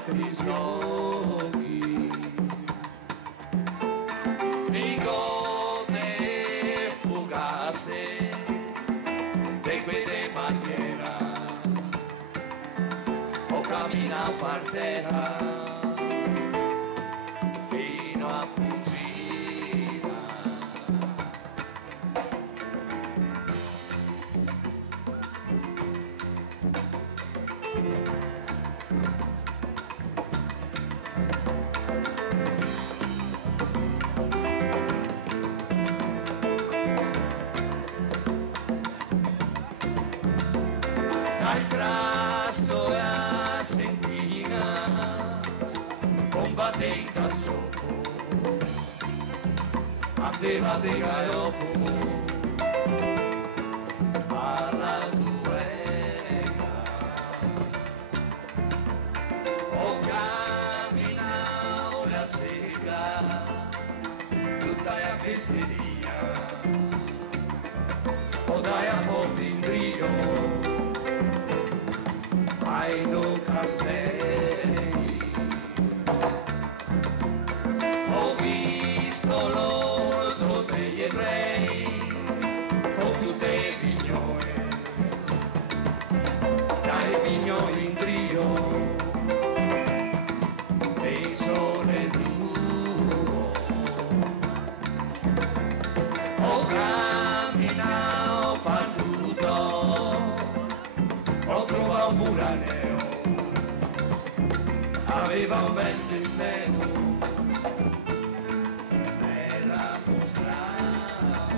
altri sgocchi, igone fugace di quelle maniera, o cammina per terra fino a fuggire. Dal trasto e a sentina combattente sopra andeva de galoppo alla sueca o camminava la sera tutta la pescheria o dai a po' d'indrio ai do castelli, ho visto l'ordine degli ebrei con tutte le vignole, dai vignoli in trio e il sole duro. Ho camminato perduto, ho trovato un buraneo, aveva un bel sistema, me la mostrava,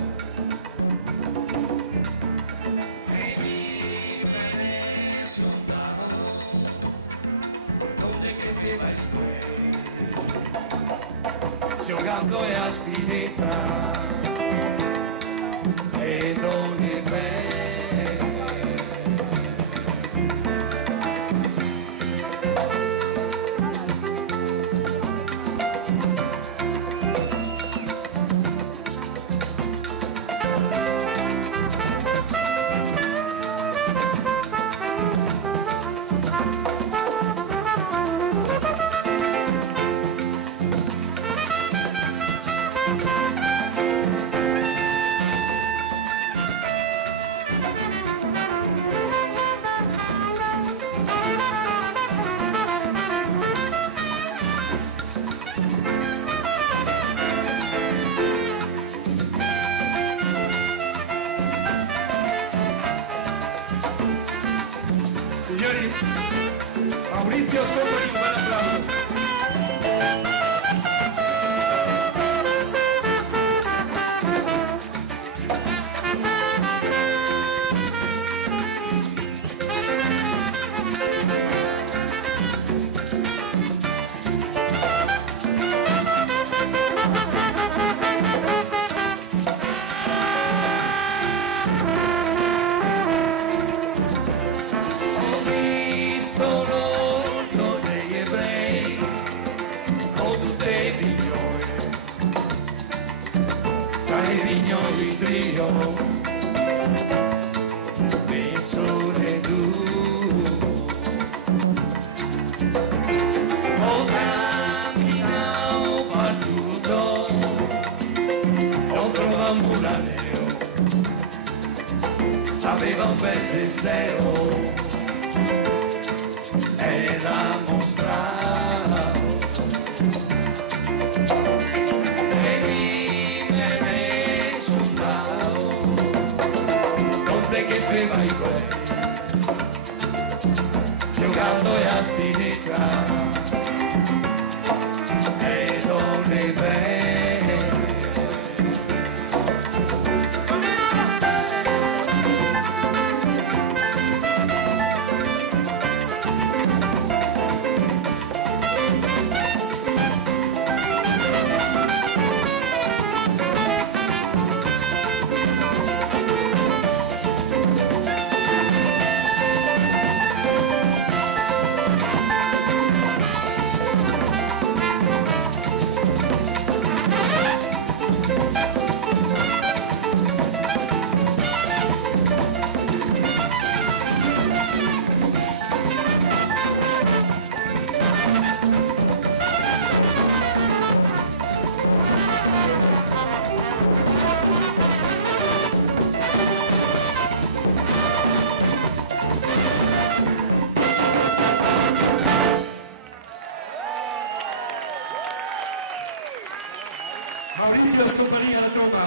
e me ne sondavo, donde che feva giocando e a spinetta, e donne belle. Signori, Maurizio Scopoli, un bel applauso. Vignoli trio, penso le due, ho camminato perduto, ho trovato un buraneo, aveva un bel sestero, e la mostrava. Che feva i guai giocando e a spinetta e donne belle. Maurizio Scomparia la tromba.